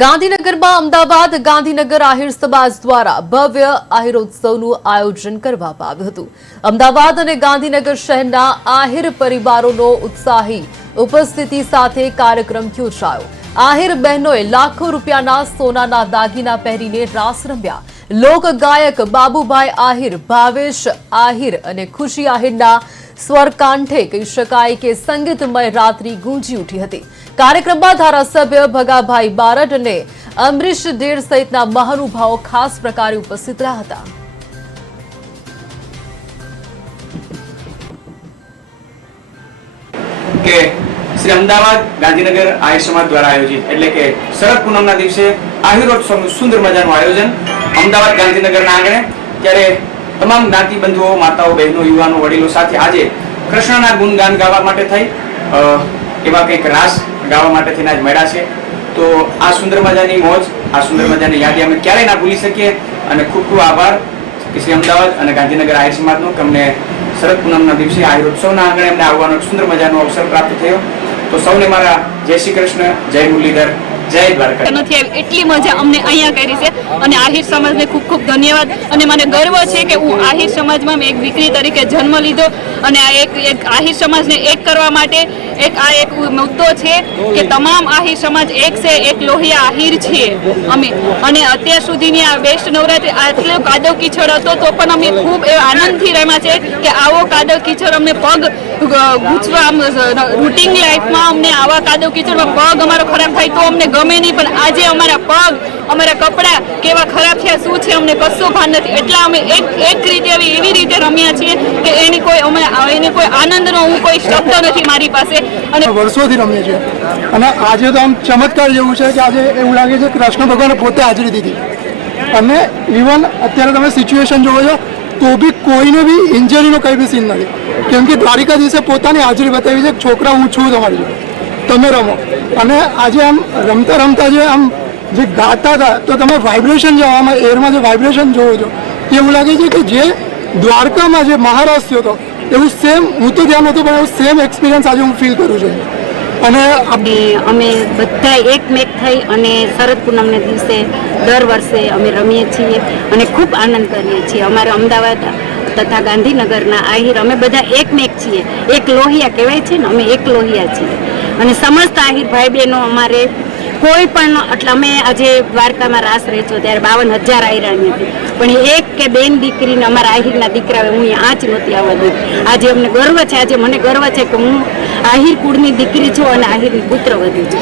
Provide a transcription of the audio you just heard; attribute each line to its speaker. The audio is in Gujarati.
Speaker 1: ગાંધીનગરમાં અમદાવાદ ગાંધીનગર આહિર સમાજ દ્વારા ભવ્ય આહિરોત્સવનું આયોજન કરવામાં આવ્યું હતું. અમદાવાદ અને ગાંધીનગર શહેરના આહિર પરિવારોનો ઉત્સાહી ઉપસ્થિતિ સાથે કાર્યક્રમ યોજાયો. આહિર બહેનોએ લાખો રૂપિયાના સોનાના દાગીના પહેરીને રાસ રમ્યા. લોક ગાયક બાબુભાઈ આહિર, ભાવેશ આહિર અને ખુશી આહિરના સ્વરકાંઠે કહી શકાય કે સંગીતમય રાત્રિ ગુંજી ઉઠી હતી. કાર્યક્રમમાં ધારાસભ્ય ભગાભાઈ બારડ અને અમરીશ ડેર સહિતના મહાનુભાવો ખાસ પ્રકારે ઉપસ્થિત રહ્યા હતા.
Speaker 2: કે શ્રી અમદાવાદ ગાંધીનગર આહિર સમાજ દ્વારા આયોજિત, એટલે કે શરદ પૂનમના દિવસે આહિરોત્સવનું સુંદર મજાનું આયોજન અમદાવાદ ગાંધીનગરના આંગણે, ત્યારે તમામ જ્ઞાતિ બંધુઓ, માતાઓ, બહેનો, યુવાનો, વડીલો સાથે આજે કૃષ્ણના ગુણગાન ગાવા માટે થઈ. એવા કંઈક રાસ ગાવા માટે થઈને આજ મળ્યા છે. તો આ સુંદર મજાની મોજ, આ સુંદર મજાની યાદી અમે ક્યારેય ના ભૂલી શકીએ. અને ખૂબ ખૂબ આભાર કે શ્રી અમદાવાદ અને ગાંધીનગર આહિર સમાજનો કે અમને શરદ પૂનમના દિવસે આહિરોત્સવના આંગણે અમને આવવાનો સુંદર મજાનો અવસર પ્રાપ્ત થયો. તો સૌને મારા જય શ્રી કૃષ્ણ, જય મુરલીધર, જય દ્વારકા
Speaker 3: નથી આવી એટલી મજા અમને અહીંયા કરી છે. અને આહિર સમાજને ખૂબ ખૂબ ધન્યવાદ. અને મને ગર્વ છે કે હું આહિર સમાજમાં એક દીકરી તરીકે જન્મ લીધો. અને આ એક એક આહિર સમાજને એક કરવા માટે એક આ એક મુદ્દો છે કે તમામ આહિર સમાજ એક છે, એક લોહિયા આહિર છીએ અમે. અને અત્યાર સુધીની આ બેસ્ટ નવરાત્રી આટલો કાદવ કીચડ હતો, તો પણ અમે ખૂબ એ આનંદથી રમ્યા છે કે આવો કાદવ કીચડ અમને પગ ગૂંચવા, આમ રૂટિંગ લાઈફમાં અમને આવા કાદવ કીચડમાં પગ અમારો ખરાબ થાય તો અમને ગમે નહીં, પણ આજે અમારા પગ, અમારા કપડાં કેવા ખરાબ થયા, શું છે અમને કશું ભાન નથી. એટલા અમે એક એક રીતે એવી રીતે રમ્યા છીએ કે એની કોઈ અમે, એની કોઈ આનંદનો હું કોઈ શબ્દ નથી મારી પાસે. અને
Speaker 4: વર્ષોથી રમીએ છીએ. અને આજે તો આમ ચમત્કાર જેવું છે કે આજે એવું લાગે છે કૃષ્ણ ભગવાને પોતે હાજરી દીધી. અને ઇવન અત્યારે તમે સિચ્યુએશન જોવો છો, તો બી કોઈને બી ઇન્જરીનો કંઈ બી સીન નથી. કેમ કે દ્વારિકાધીશે પોતાની હાજરી બતાવી છે છોકરા, હું છું તમારી જોડે. તમે રમો. અને આજે આમ રમતા રમતા જે આમ જે ગાતા હતા, તો તમે વાઇબ્રેશન જવામાં એરમાં જે વાઇબ્રેશન જોવો છો એવું લાગે છે કે જે દ્વારકામાં જે મહારાજ થયો હતો એવું સેમ હું તો ત્યાં નહોતો, પણ એવું સેમ એક્સપિરિયન્સ આજે હું ફીલ કરું છું. અને
Speaker 5: અમે અમે બધા એકમેક થઈ અને શરદ પૂનમને દિવસે દર વર્ષે અમે રમીએ છીએ અને ખૂબ આનંદ કરીએ છીએ. અમારે અમદાવાદ તથા ગાંધીનગરના આહિર, અમે બધા એકમેક છીએ. એક લોહિયા કહેવાય છે ને, અમે એક લોહિયા છીએ. અને સમસ્ત આહિર ભાઈ બહેનો અમારે કોઈ પણ, એટલે અમે આજે દ્વારકામાં રાસ રચ્યો ત્યારે બાવન હજાર આયરાણી હતી. પણ એક કે બેન દીકરીને અમારા આહિરના દીકરાએ હું આંચ નહોતી આવવા દીધી આજે અમને ગર્વ છે, આજે મને ગર્વ છે કે હું આહિર કુળની દીકરી છું અને આહિરની પુત્ર વધુ છું.